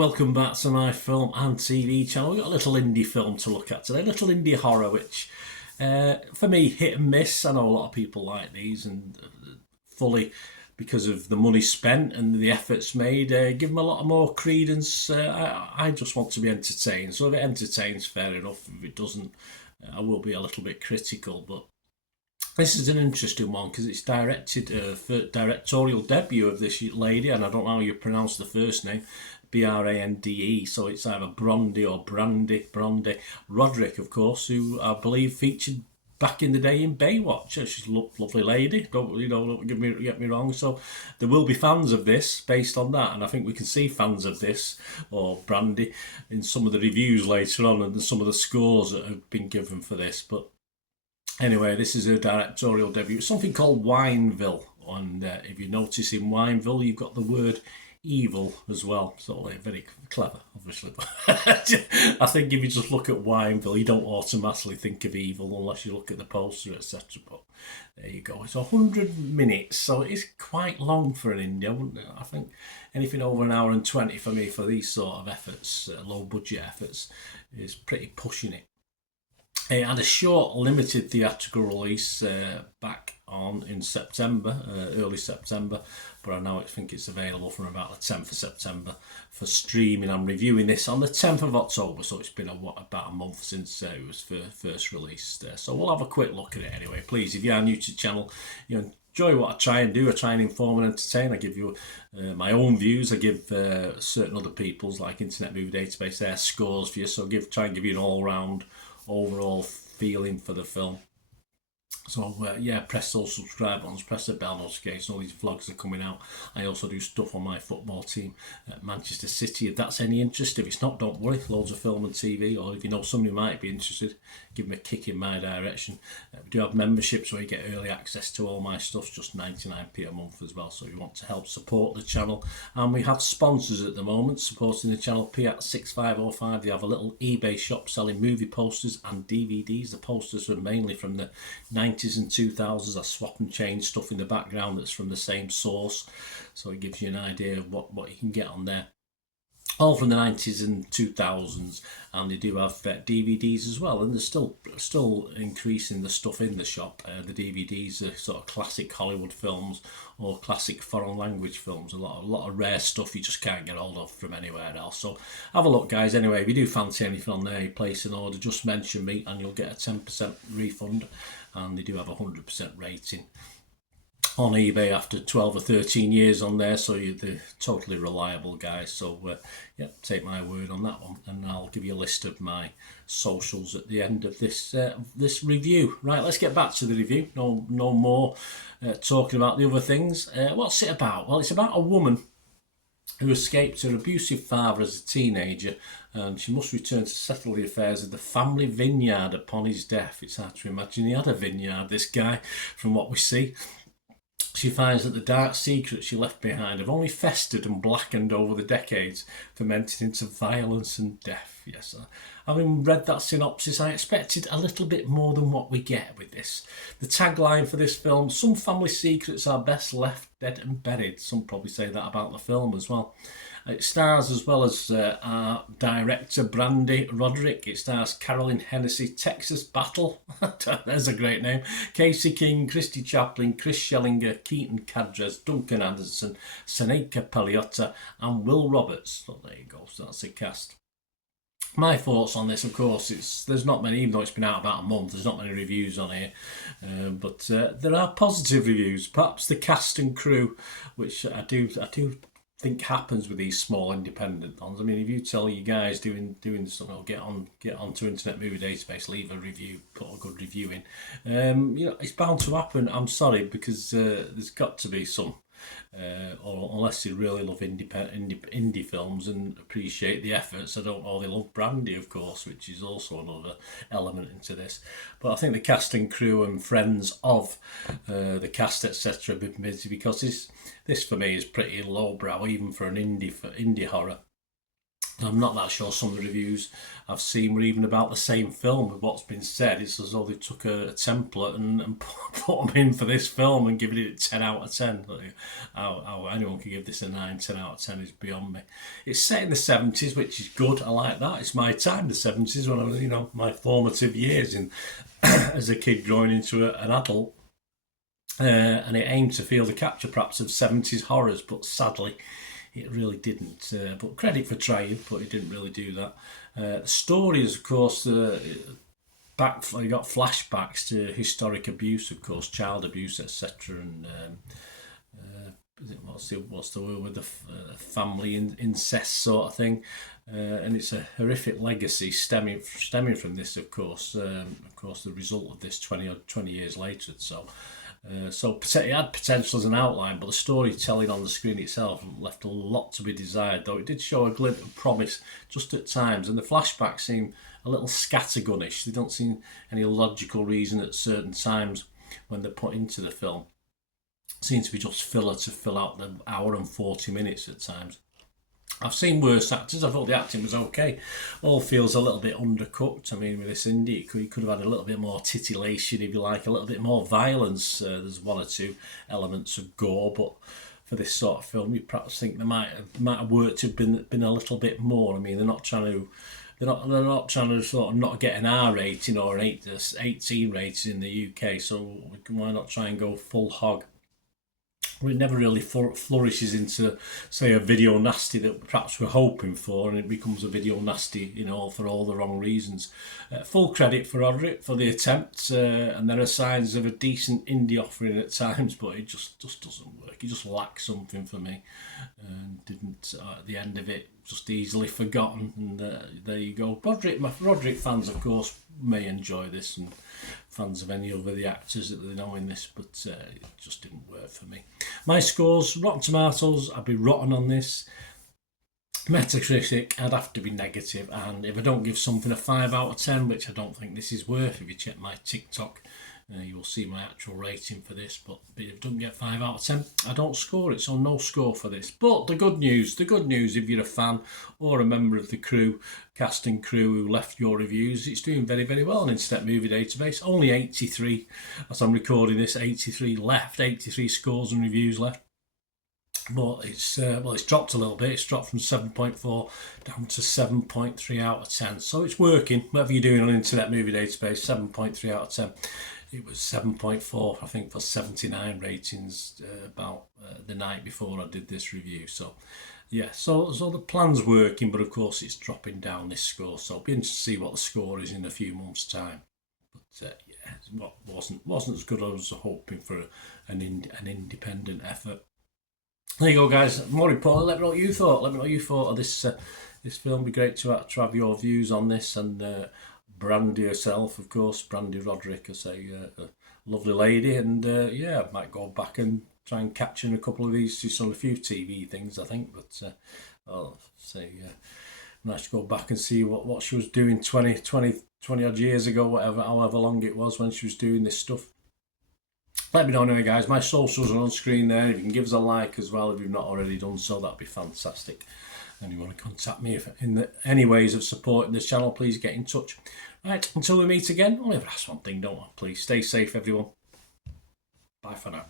welcome back to my film and TV channel. We've got a little indie film to look at today, a little indie horror, which for me, hit and miss. I know a lot of people like these, and fully because of the money spent and the efforts made, give them a lot more credence. I just want to be entertained, so if it entertains, fair enough. If it doesn't, I will be a little bit critical, but this is an interesting one because it's for directorial debut of this lady, and I don't know how you pronounce the first name, Brande. So it's either Brondy or Brandy Roderick, of course, who I believe featured back in the day in Baywatch. She's a lovely lady. Don't get me wrong. So there will be fans of this based on that, and I think we can see fans of this or Brandy in some of the reviews later on and some of the scores that have been given for this, but. Anyway, this is her directorial debut. It's something called Wineville, and if you notice in Wineville, you've got the word evil as well. So very clever, obviously. But I think if you just look at Wineville, you don't automatically think of evil unless you look at the poster, etc. But there you go. It's 100 minutes, so it's quite long for an indie. I think anything over an hour and 20 for me for these sort of efforts, low budget efforts, is pretty pushing it. It had a short, limited theatrical release back on in September, early September, but I now think it's available from about the 10th of September for streaming. I'm reviewing this on the 10th of October, so it's been about a month since it was first released. So we'll have a quick look at it anyway. Please, if you are new to the channel, enjoy what I try and do. I try and inform and entertain. I give you my own views. I give certain other people's, like Internet Movie Database, their scores for you. So try and give you an all-round overall feeling for the film. So press those subscribe buttons, press the bell notification. All these vlogs are coming out. I also do stuff on my football team at Manchester City. If that's any interest, if it's not, don't worry. Loads of film and TV, or if you know somebody who might be interested, give them a kick in my direction. We do have memberships where you get early access to all my stuff, just 99p a month as well. So if you want to help support the channel, and we have sponsors at the moment supporting the channel. Piat 6505. They have a little eBay shop selling movie posters and DVDs. The posters are mainly from the 90s and 2000s. I swap and change stuff in the background that's from the same source, so it gives you an idea of what you can get on there. All from the 90s and 2000s, and they do have DVDs as well, and they're still increasing the stuff in the shop. The DVDs are sort of classic Hollywood films or classic foreign language films, a lot of rare stuff you just can't get hold of from anywhere else. So have a look, guys. Anyway, if you do fancy anything on there, you place an order, just mention me and you'll get a 10% refund, and they do have a 100% rating on eBay after 12 or 13 years on there, so they're totally reliable, guys. So take my word on that one, and I'll give you a list of my socials at the end of this review. Right, let's get back to the review. No more talking about the other things. What's it about? Well, it's about a woman who escaped her abusive father as a teenager, and she must return to settle the affairs of the family vineyard upon his death. It's hard to imagine he had a vineyard, this guy, from what we see. She finds that the dark secrets she left behind have only festered and blackened over the decades, fermented into violence and death. Yes, having read that synopsis, I expected a little bit more than what we get with this. The tagline for this film: some family secrets are best left dead and buried. Some probably say that about the film as well. It stars, as well as our director Brandy Roderick, it stars Carolyn Hennessy, Texas Battle, there's a great name, Casey King, Christy Chaplin, Chris Schellinger, Keaton Cadres, Duncan Anderson, Seneca Peliotta and Will Roberts. So there you go, so that's the cast. My thoughts on this, of course, there's not many, even though it's been out about a month, there's not many reviews on here, but there are positive reviews. Perhaps the cast and crew, which I do think happens with these small independent ones. I mean, if you tell you guys doing stuff, get on to Internet Movie Database, leave a review, put a good review in. It's bound to happen. I'm sorry, because there's got to be some. Or unless they really love indie films and appreciate the efforts. I don't know, they love Brandy, of course, which is also another element into this. But I think the cast and crew and friends of the cast, etc., have been busy, because this for me is pretty lowbrow, even for an indie horror. I'm not that sure some of the reviews I've seen were even about the same film. With what's been said, it's as though they took a template and put them in for this film and given it a 10 out of 10. How anyone can give this a 9, 10 out of 10 is beyond me. It's set in the 70s, which is good. I like that. It's my time, the 70s, when I was, my formative years in as a kid growing into an adult. And it aimed to feel the capture perhaps of 70s horrors, but sadly it really didn't. But credit for trying, but it didn't really do that. The story is, of course, you got flashbacks to historic abuse, of course, child abuse, etc. And what's the word with the family incest sort of thing, and it's a horrific legacy stemming from this, of course. The result of this 20 years later. So it had potential as an outline, but the storytelling on the screen itself left a lot to be desired, though it did show a glint of promise just at times, and the flashbacks seem a little scattergunish. They don't seem any logical reason at certain times when they're put into the film. Seem to be just filler to fill out the hour and 40 minutes at times. I've seen worse actors. I thought the acting was okay. All feels a little bit undercooked. I mean, with this indie, it could have had a little bit more titillation, if you like, a little bit more violence. There's one or two elements of gore, but for this sort of film, you perhaps think there might have worked to have been a little bit more. I mean, they're not trying to sort of not get an R rating or an 18 rating in the UK. So why not try and go full hog? It never really flourishes into, say, a video nasty that perhaps we're hoping for, and it becomes a video nasty, for all the wrong reasons. Full credit for Roderick for the attempt, and there are signs of a decent indie offering at times, but it just doesn't work. It just lacks something for me, and didn't at the end of it, just easily forgotten. And there you go. Roderick fans, of course, may enjoy this, and fans of any other the actors that they know in this, but it just didn't work for me. My scores: Rotten Tomatoes, I'd be rotten on this. Metacritic, I'd have to be negative, and if I don't give something a 5 out of 10, which I don't think this is worth, if you check my TikTok, you will see my actual rating for this, but if I don't get 5 out of 10, I don't score it, so no score for this. But the good news, if you're a fan or a member of the crew, cast and crew who left your reviews, it's doing very, very well on Internet Movie Database. Only 83, as I'm recording this, 83 scores and reviews left. But it's dropped a little bit. It's dropped from 7.4 down to 7.3 out of 10. So it's working. Whatever you're doing on Internet Movie Database, 7.3 out of 10. It was 7.4, I think, for 79 ratings about the night before I did this review. So, yeah, so the plan's working, but of course it's dropping down, this score. So it'll be interesting to see what the score is in a few months' time. But yeah, wasn't as good as I was hoping for an independent effort. There you go, guys. More importantly, let me know what you thought. Let me know what you thought of this film. It'd be great to have your views on this, and Brandy herself, of course, Brandy Roderick, I say, a lovely lady, and I might go back and try and capture in a couple of these. She's on a few TV things, I think, but I'll say nice to go back and see what she was doing 20 odd years ago, however long it was when she was doing this stuff. Let me know anyway, guys. My socials are on screen there. If you can give us a like as well if you've not already done so, that'd be fantastic. And you want to contact me any ways of supporting this channel, please get in touch. Right, until we meet again, I'll ever ask one thing, don't I? Please stay safe, everyone. Bye for now.